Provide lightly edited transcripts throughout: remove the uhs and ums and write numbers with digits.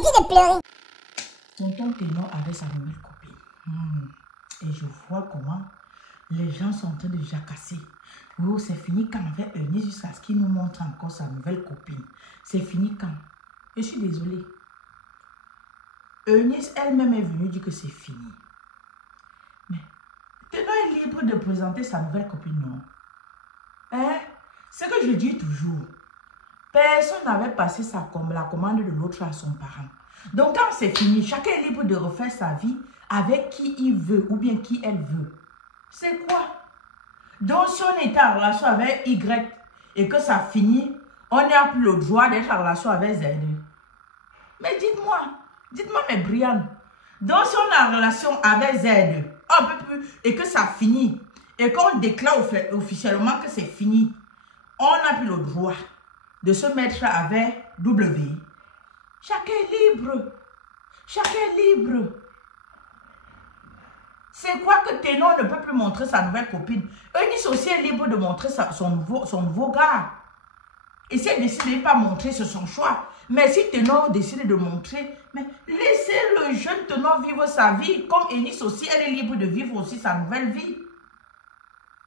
dit de pleurer. Tonton Ténor avait sa nouvelle copine. Et je vois comment les gens sont en train de jacasser. Oh, c'est fini quand avec Eunice jusqu'à ce qu'il nous montre encore sa nouvelle copine. C'est fini quand? Je suis désolée. Eunice elle-même est venue dire que c'est fini. Mais Ténor est libre de présenter sa nouvelle copine, non? Hein? C'est que je dis toujours. Personne n'avait passé la commande de l'autre à son parent. Donc quand c'est fini, chacun est libre de refaire sa vie avec qui il veut ou bien qui elle veut. C'est quoi? Donc si on était en relation avec Y et que ça finit, on n'a plus le droit d'être en relation avec Z. Mais dites-moi mes brillants. Donc si on est en relation avec Z, on peut plus, et que ça finit, et qu'on déclare officiellement que c'est fini, on n'a plus le droit de se mettre avec W. Chacun est libre. Chacun est libre. C'est quoi que Ténor ne peut plus montrer sa nouvelle copine? Eunice aussi est libre de montrer son nouveau gars. Et si elle décide de ne pas montrer, c'est son choix. Mais si Ténor décide de montrer, mais laissez le jeune Ténor vivre sa vie. Comme Eunice aussi, elle est libre de vivre aussi sa nouvelle vie.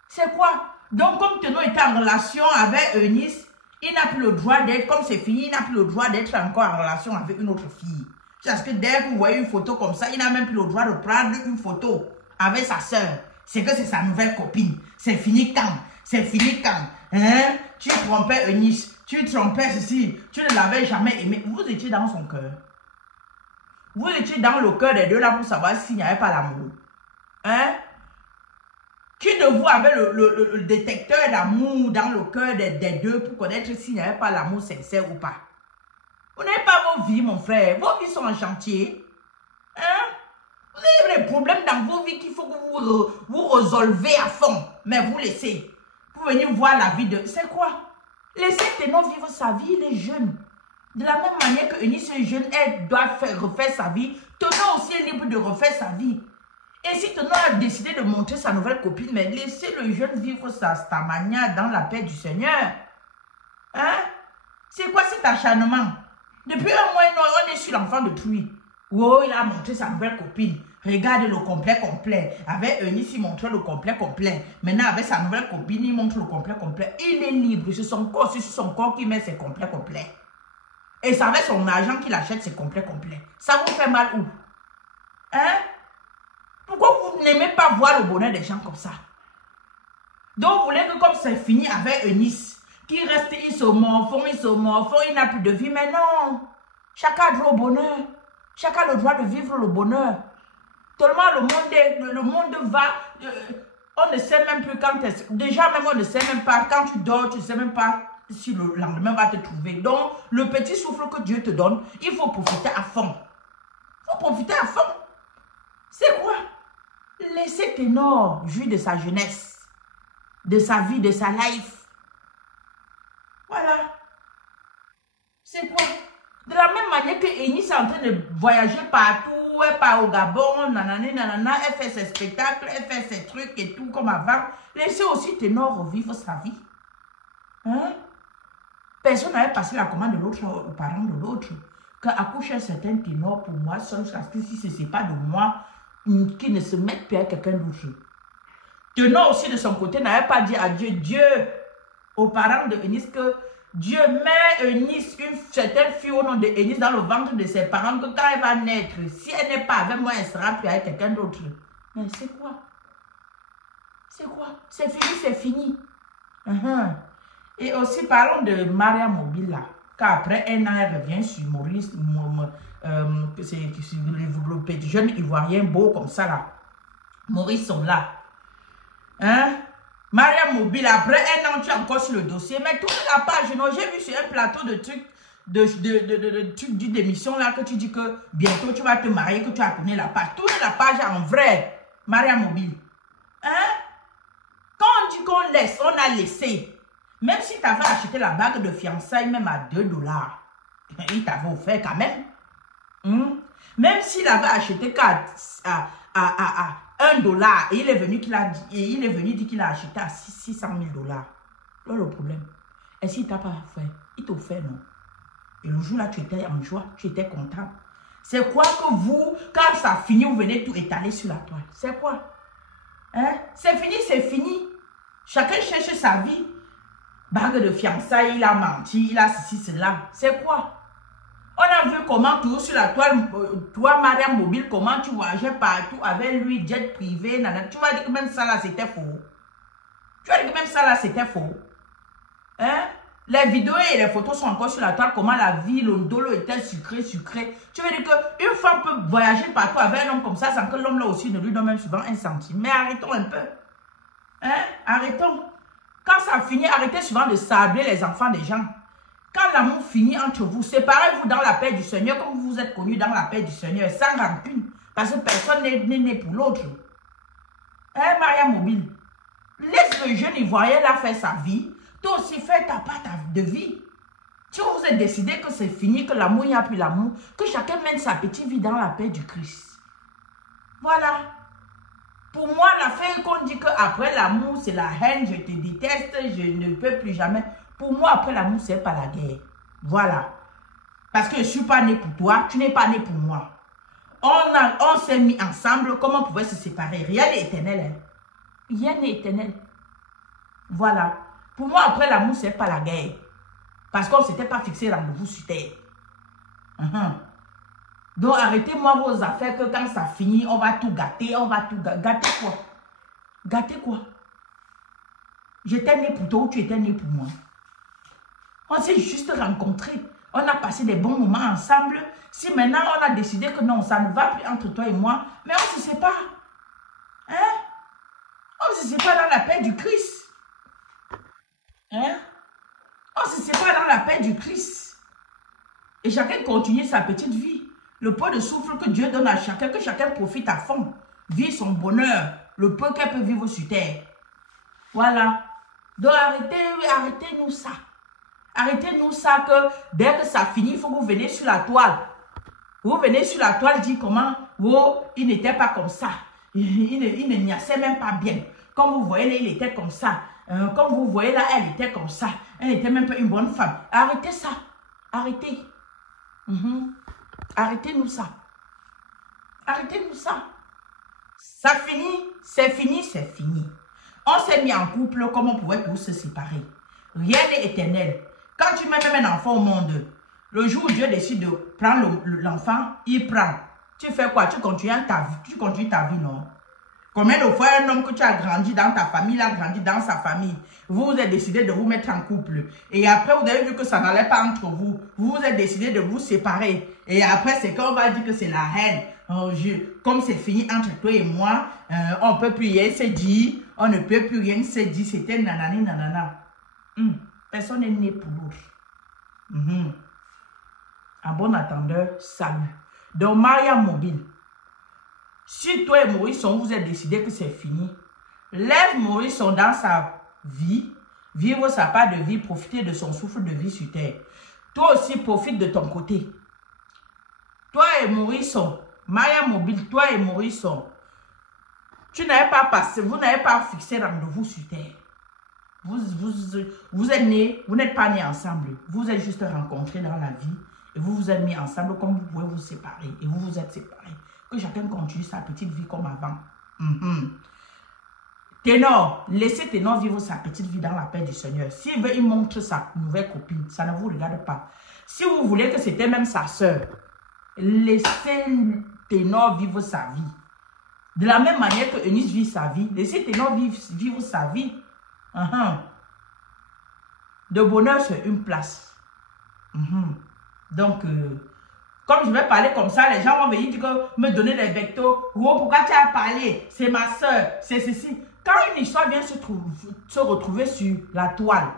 C'est quoi? Donc comme Ténor était en relation avec Eunice, il n'a plus le droit d'être, comme c'est fini, il n'a plus le droit d'être encore en relation avec une autre fille. Parce que dès que vous voyez une photo comme ça, il n'a même plus le droit de prendre une photo avec sa soeur. C'est que c'est sa nouvelle copine. C'est fini quand? C'est fini quand? Hein? Tu trompais Eunice, tu trompais ceci, tu ne l'avais jamais aimé. Vous étiez dans son cœur. Vous étiez dans le cœur des deux là pour savoir s'il n'y avait pas l'amour. Hein? Qui de vous avait le détecteur d'amour dans le cœur des deux pour connaître s'il n'y avait pas l'amour sincère ou pas? Vous n'avez pas vos vies, mon frère. Vos vies sont en chantier. Hein? Vous avez des problèmes dans vos vies qu'il faut que vous résolvez à fond. Mais vous laissez. Pour venir voir la vie de... C'est quoi? Laissez Ténor vivre sa vie, il est jeune. De la même manière que Eunice est jeune, elle doit refaire sa vie. Ténor aussi est libre de refaire sa vie. Et si Ténor a décidé de montrer sa nouvelle copine, mais laissez le jeune vivre sa manière dans la paix du Seigneur. Hein? C'est quoi cet acharnement? Depuis un mois, on est sur l'enfant de Truy. Oh, il a montré sa nouvelle copine. Regarde le complet. Avec Eunice, il montrait le complet. Maintenant, avec sa nouvelle copine, il montre le complet. Il est libre. C'est son corps qui met ses complets. Et c'est avec son argent qu'il achète ses complets. Ça vous fait mal où? Hein? Pourquoi vous n'aimez pas voir le bonheur des gens comme ça? Donc, vous voulez que comme c'est fini avec Eunice, qu'il reste, il se morfond, il n'a plus de vie. Mais non, chacun a droit au bonheur. Chacun a le droit de vivre le bonheur. Tellement le monde va... on ne sait même plus quand... Déjà, même on ne sait même pas. Quand tu dors, tu ne sais même pas si le lendemain va te trouver. Donc, le petit souffle que Dieu te donne, il faut profiter à fond. Il faut profiter à fond. C'est quoi? Laissez Ténor jouir de sa jeunesse, de sa vie, de sa life. Voilà. C'est quoi? De la même manière que Eunice est en train de voyager partout, elle part au Gabon, nanana, elle fait ses spectacles, elle fait ses trucs et tout comme avant. Laissez aussi Ténor revivre sa vie. Hein? Personne n'avait passé la commande de l'autre aux parents de l'autre. Quand accouche un certain Ténor pour moi, seul, parce que si ce n'est pas de moi, qui ne se mette plus à quelqu'un d'autre. Ténor aussi de son côté n'avait pas dit à Dieu, aux parents de Eunice, que Dieu met Eunice, une certaine fille au nom de Eunice dans le ventre de ses parents, que quand elle va naître, si elle n'est pas avec moi, elle sera plus avec quelqu'un d'autre. Mais c'est quoi? C'est quoi? C'est fini, c'est fini. Et aussi, parlons de Maria Mobile là. Qu'après un an, elle revient sur Maurice, c'est le petit jeune ivoirien beau comme ça là. Maurice sont là. Hein? Maria Mobile, après un an, tu es encore sur le dossier. Mais tourne la page. J'ai vu sur un plateau de trucs, d'émission là, que tu dis que bientôt tu vas te marier, que tu as tourné la page. Tourne la page en vrai, Maria Mobile. Hein? Quand on dit qu'on laisse, on a laissé. Même si tu avais acheté la bague de fiançailles, même à $2, il t'avait offert quand même. Même s'il avait acheté qu'à $1 et il est venu dire qu'il a acheté à 600 000 $. Là, le problème. Et s'il t'a pas fait, il t'offert, non? Et le jour-là, tu étais en joie, tu étais content. C'est quoi que vous, quand ça finit, vous venez tout étaler sur la toile? C'est quoi? Hein? C'est fini, c'est fini. Chacun cherche sa vie. Bague de fiançailles, il a menti, il a ceci, cela. C'est quoi? On a vu comment, toujours sur la toile, toi, Mariam Mobile, comment tu voyageais partout avec lui, jet privé, nana. Tu vas dire que même ça là, c'était faux. Tu vas dire que même ça là, c'était faux. Hein? Les vidéos et les photos sont encore sur la toile, comment la vie, le dolo était sucré, sucré. Tu veux dire qu'une femme peut voyager partout avec un homme comme ça, sans que l'homme là aussi ne lui donne même souvent un centime. Mais arrêtons un peu. Hein? Arrêtons. Quand ça finit, arrêtez souvent de sabler les enfants des gens. Quand l'amour finit entre vous, séparez-vous dans la paix du Seigneur, comme vous êtes connus dans la paix du Seigneur, sans rancune. Parce que personne n'est né pour l'autre. Hein, Maria Mobile? Laisse le jeune Ivoirien là faire sa vie. Toi aussi, fais ta part de vie. Si vous êtes décidé que c'est fini, que l'amour, il n'y a plus l'amour, que chacun mène sa petite vie dans la paix du Christ. Voilà. Pour moi, l'affaire qu'on dit qu'après l'amour, c'est la haine, je te déteste, je ne peux plus jamais. Pour moi, après l'amour, c'est pas la guerre. Voilà. Parce que je ne suis pas né pour toi, tu n'es pas né pour moi. On s'est mis ensemble, comment on pouvait se séparer? Rien n'est éternel. Hein? Rien n'est éternel. Voilà. Pour moi, après l'amour, c'est pas la guerre. Parce qu'on ne s'était pas fixé rendez-vous sur terre. Donc, arrêtez-moi vos affaires que quand ça finit, on va tout gâter, on va tout gâter. Gâter quoi? Gâter quoi? J'étais né pour toi ou tu étais né pour moi? On s'est juste rencontrés. On a passé des bons moments ensemble. Si maintenant on a décidé que non, ça ne va plus entre toi et moi, mais on se sépare. Hein? On se sépare dans la paix du Christ. Hein? On se sépare dans la paix du Christ. Et chacun continue sa petite vie. Le peu de souffle que Dieu donne à chacun, que chacun profite à fond. Vit son bonheur. Le peu qu'elle peut vivre sur terre. Voilà. Donc arrêtez-nous ça. Arrêtez-nous ça que dès que ça finit, il faut que vous venez sur la toile. Vous venez sur la toile, dire comment, oh, il n'était pas comme ça. Il ne niassait même pas bien. Comme vous voyez, là, il était comme ça. Comme vous voyez là, elle était comme ça. Elle n'était même pas une bonne femme. Arrêtez ça. Arrêtez. Arrêtez-nous ça. Arrêtez-nous ça. Ça finit, c'est fini, c'est fini. On s'est mis en couple comme on pouvait tous se séparer. Rien n'est éternel. Quand tu mets même un enfant au monde, le jour où Dieu décide de prendre l'enfant, il prend. Tu fais quoi? Tu continues ta vie, non? Combien de fois un homme que tu as grandi dans ta famille, il a grandi dans sa famille. Vous avez décidé de vous mettre en couple. Et après, vous avez vu que ça n'allait pas entre vous. Vous avez décidé de vous séparer. Et après, c'est qu'on va dire que c'est la haine. Oh, comme c'est fini entre toi et moi, on ne peut plus rien se dire. On ne peut plus rien se dire. C'était nanani nanana. Personne n'est né pour l'autre. En bon attendeur, salut. Donc, Maria Mobile. Si toi et Morisson, vous avez décidé que c'est fini, lève Morisson dans sa vie, vivre sa part de vie, profiter de son souffle de vie sur terre. Toi aussi, profite de ton côté. Toi et Morisson, Maria Mobile, toi et Morisson, tu n'avez pas passé, vous n'avez pas fixé rendez-vous sur terre. Vous êtes nés, vous n'êtes pas nés ensemble. Vous êtes juste rencontrés dans la vie et vous vous êtes mis ensemble comme vous pouvez vous séparer. Et vous vous êtes séparés. Que chacun continue sa petite vie comme avant. Ténor, laissez Ténor vivre sa petite vie dans la paix du Seigneur. S'il veut, il montre sa nouvelle copine. Ça ne vous regarde pas. Si vous voulez que c'était même sa soeur, laissez Ténor vivre sa vie. De la même manière que Eunice vit sa vie, laissez Ténor vivre sa vie. De bonheur sur une place. Donc, comme je vais parler comme ça, les gens vont venir me donner des vectos. Oh, pourquoi tu as parlé? C'est ma soeur, c'est ceci. Quand une histoire vient se retrouver sur la toile,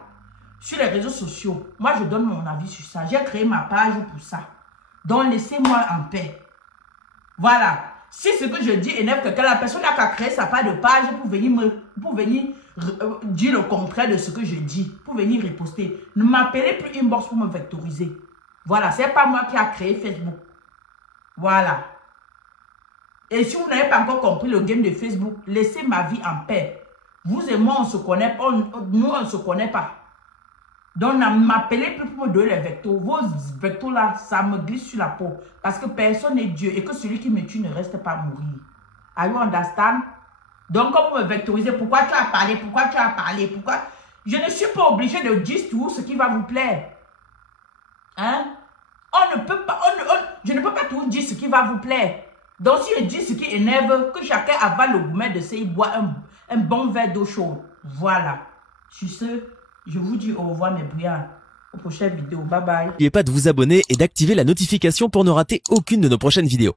sur les réseaux sociaux, moi je donne mon avis sur ça. J'ai créé ma page pour ça. Donc laissez-moi en paix. Voilà. Si ce que je dis énerve quelqu'un, la personne n'a qu'à créer sa page de page pour venir dire le contraire de ce que je dis, pour venir riposter. Ne m'appelez plus inbox pour me vectoriser. Voilà, c'est pas moi qui a créé Facebook. Voilà. Et si vous n'avez pas encore compris le game de Facebook, laissez ma vie en paix. Vous et moi, on se connaît pas. Nous, on ne se connaît pas. Donc, ne m'appelez plus pour me donner les vectos. Vos vectos là, ça me glisse sur la peau. Parce que personne n'est Dieu et que celui qui me tue ne reste pas à mourir. Are you understand? Donc, comme vous me vectorisez, pourquoi tu as parlé? Pourquoi tu as parlé? Pourquoi? Je ne suis pas obligé de dire tout ce qui va vous plaire. Hein? On ne peut pas, je ne peux pas tout dire ce qui va vous plaire. Donc, si je dis ce qui énerve, que chacun avale le gourmet de ça, il boit un bon verre d'eau chaude. Voilà. Sur ce, je vous dis au revoir mes brillants. Aux prochaines vidéos. Bye bye. N'oubliez pas de vous abonner et d'activer la notification pour ne rater aucune de nos prochaines vidéos.